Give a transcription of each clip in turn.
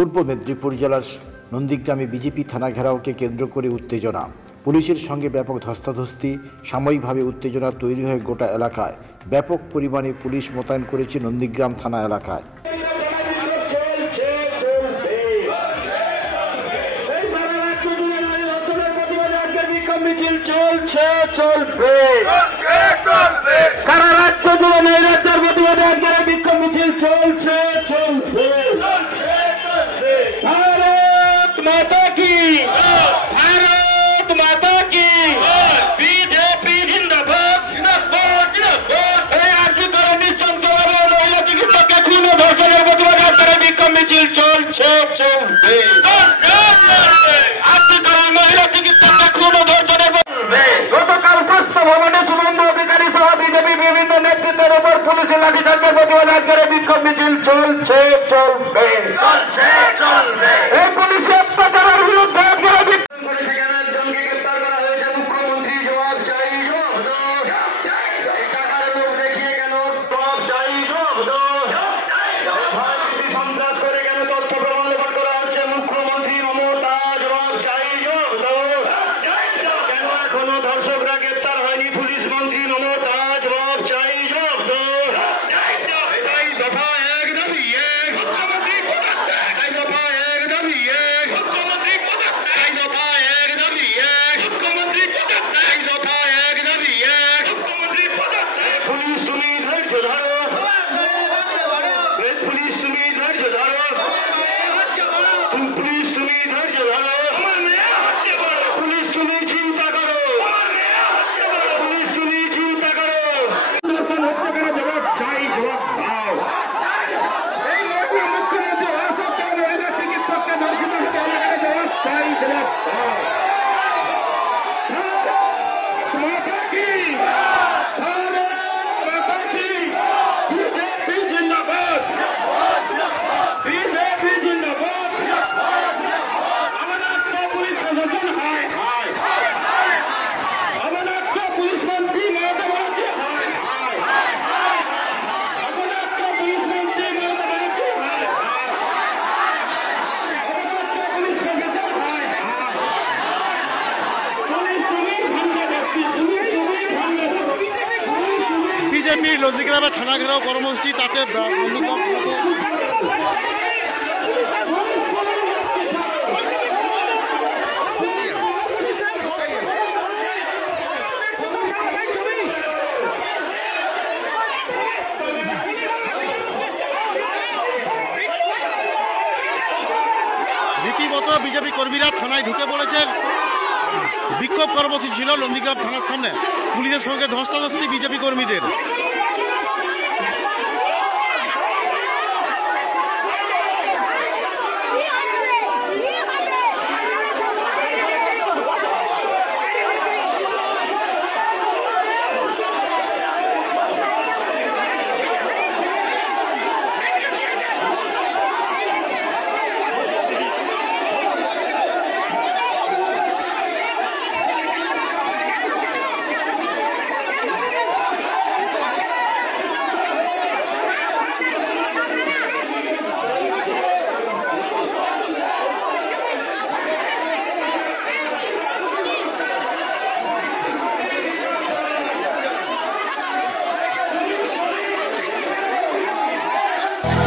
পূর্ব মেদিনীপুর জেলার নন্দীগ্রামে বিজেপি থানা ঘেরাওকে কেন্দ্র করে উত্তেজনা, পুলিশের সঙ্গে ব্যাপক ধস্তাধস্তি। সাময়িকভাবে উত্তেজনা তৈরি হয়ে গোটা এলাকায় ব্যাপক পরিমাণে পুলিশ মোতায়েন করেছে নন্দীগ্রাম থানা এলাকায়। সারা রাজ্য জুড়ে নৈরাজ্যের প্রতিবাদে একবারে বিক্ষোভ মিছিল চলছে চলবে। ভারত মাতা কি, ভারত মাতা কি, বিজেপি জিন্দাবাদ জিন্দাবাদ জিন্দাবাদ। এই আর্জি করে নিঃসংকল্পভাবে মহিলা চিকিৎসককে খুন ও ধর্ষণের প্রতিবাদে একবারে বিক্ষোভ মিছিল চলছে চলবে। আর্জি করে মহিলা চিকিৎসককে খুন ও ধর্ষণের গতকাল স্বাস্থ্য ভবনে শুভেন্দু অধিকারী সহ বিজেপি বিভিন্ন নেতৃত্বের উপর পুলিশের লাঠিচার্জের প্রতিবাদে আজকের বিক্ষোভ মিছিল চলছে চলবে চলছে চলবে। এই পুলিশি অত্যাচারের বিরুদ্ধে আজকের বিক্ষোভ করেছে কেন একজনকে গ্রেপ্তার করা হয়েছে, মুখ্যমন্ত্রী জবাব চাই জবাব দো। এই টাকার লোভ দেখিয়ে কেন জবাব চাই জবাব দো। ভয়ভীতি সন্ত্রাস করে কেন তথ্য প্রমাণ লোপাট করা হচ্ছে, মুখ্যমন্ত্রী মমতা জবাব চাই জবাব দো। কেন এখনো ধর্ষকরা গ্রেপ্তার হয়নি, পুলিশ মন্ত্রী মমতা জবাব চাই জবাব দো। এটাই দফা এক দাবি এক, মুখ্যমন্ত্রী পদত্যাগ। এটাই দফা এক দাবি এক, মুখ্যমন্ত্রী পদত্যাগ। এটাই দফা এক দাবি এক, মুখ্যমন্ত্রী পদত্যাগ। এটাই দফা এক দাবি এক, মুখ্যমন্ত্রী পদত্যাগ। পুলিশ তুমি ধৈর্য ধরো, পুলিশ তুমি ধৈর্য ধরো, পুলিশ তুমি ধৈর্য ধরো, পুলিশ তুমি চিন্তা করো, পুলিশ তুমি চিন্তা করো। জবাব চাই জবাব দাও। এই মোদী মুখ্যমন্ত্রী হওয়া সত্ত্বেও মহিলা চিকিৎসককে ধর্ষিত হতে এলাকায় জবাব চাই জবাব দাও। মাতা কি, ভারত মাতা কি, বিজেপি জিন্দাবাদ বিজেপি জিন্দাবাদ। আমাদের তো পুলিশ প্রশাসন হায় হায়, আমাদের তো পুলিশ মন্ত্রী মমতা ব্যানার্জি হায় হায়, আমাদের তো পুলিশ মন্ত্রী মমতা ব্যানার্জি হায় হায়, আমাদের তো পুলিশ প্রশাসন হায় হায়। পুলিশ তুমি ভাঙ্গাবাসী, তুমি ভাঙ্গাবাসী। বিজেপির নন্দীগ্রামে থানা ঘেরাও কর্মসূচি, তাতে রীতিমতো বিজেপি কর্মীরা থানায় ঢুকে পড়েছেন। বিক্ষোভ কর্মসূচি ছিল নন্দীগ্রাম থানার সামনে, পুলিশের সঙ্গে ধস্তাধস্তি বিজেপি কর্মীদের।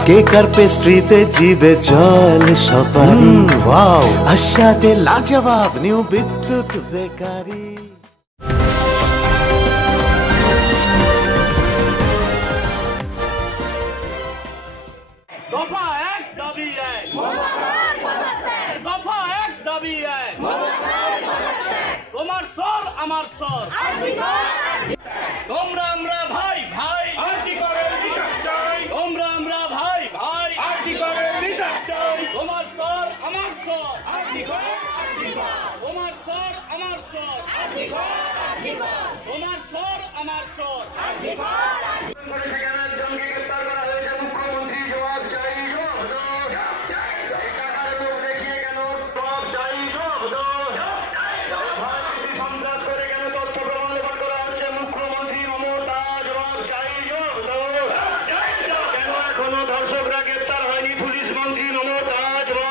কেকার পেস্ট্রিতে জিবে জল সপারি, ওয়াও আশাতে লাজবাব নিউ বিদ্যুৎ বেকারি। দফা এক দাবি এক, দফা এক দাবি এক। তোমার স্বর আমার স্বর, তোমরা আমরা ভাই ভাই, তোমরা আমরা ভাই ভাই, তোমার স্বর আমার স্বর, তোমার স্বর আমার স্বর, তোমার স্বর আমার স্বর। একজনকে গ্রেপ্তার করা হয়েছে, মুখ্যমন্ত্রী জবাব চাই জবাব দো। এই টাকার লোভ দেখিয়ে কেন জবাব চাই জবাব দো। ভয়ভীতি সন্ত্রাস করে কেন তথ্য প্রমাণ লোপাট করা হচ্ছে, মুখ্যমন্ত্রী মমতা জবাব চাই জবাব দো। কেন এখনো ধর্ষকরা গ্রেপ্তার হয়নি, পুলিশ মন্ত্রী মমতা জবাব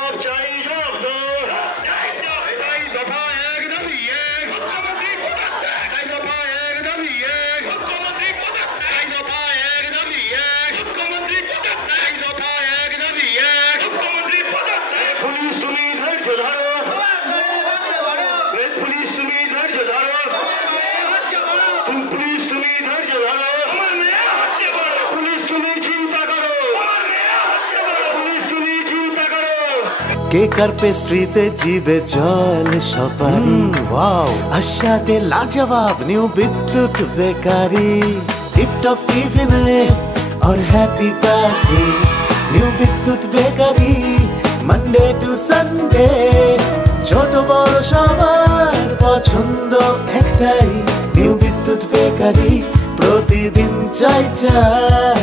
কেক আর পেস্ট্রিতে জিবে জল সপারি ওয়াও আশাতে লাজবাব নিউ বিদ্যুৎ বেকারি টিপটপ টিফিনে और हैप्पी पार्टी নিউ বিদ্যুৎ বেকারি মানডে টু সানডে ছোট বড় সবার পছন্দ একটাই নিউ বিদ্যুৎ বেকারি প্রতিদিন চাই চাই